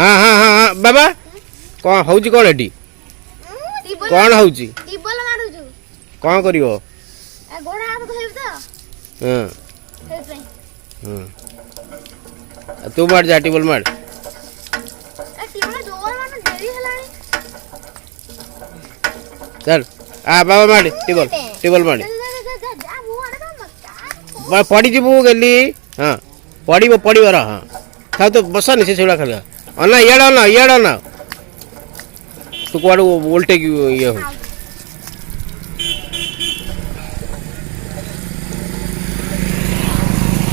हाँ हाँ हाँ हाँ बाबा कौन हूँ कौन एटी कौन हूँ कौन कर तू मार जा टिबल मार चल आ बाबा मार टिबल टिबल मार पड़ी जीवु गली हाँ पड़ो पड़ो हाँ था तो बसनी से खाली अना इड़ा ना तू कौड़ उल्टे ये हो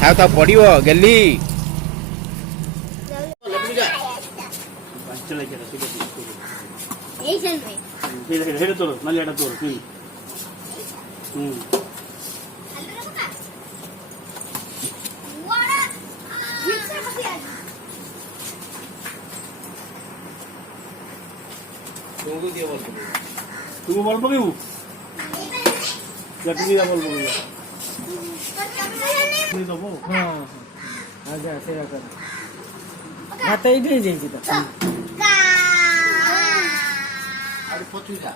था तो पड़ो गली तुम बल पकेबू चटनी बल पकेबू दब हाँ आजा से कर भात ये जाइए तो अरे पचू जा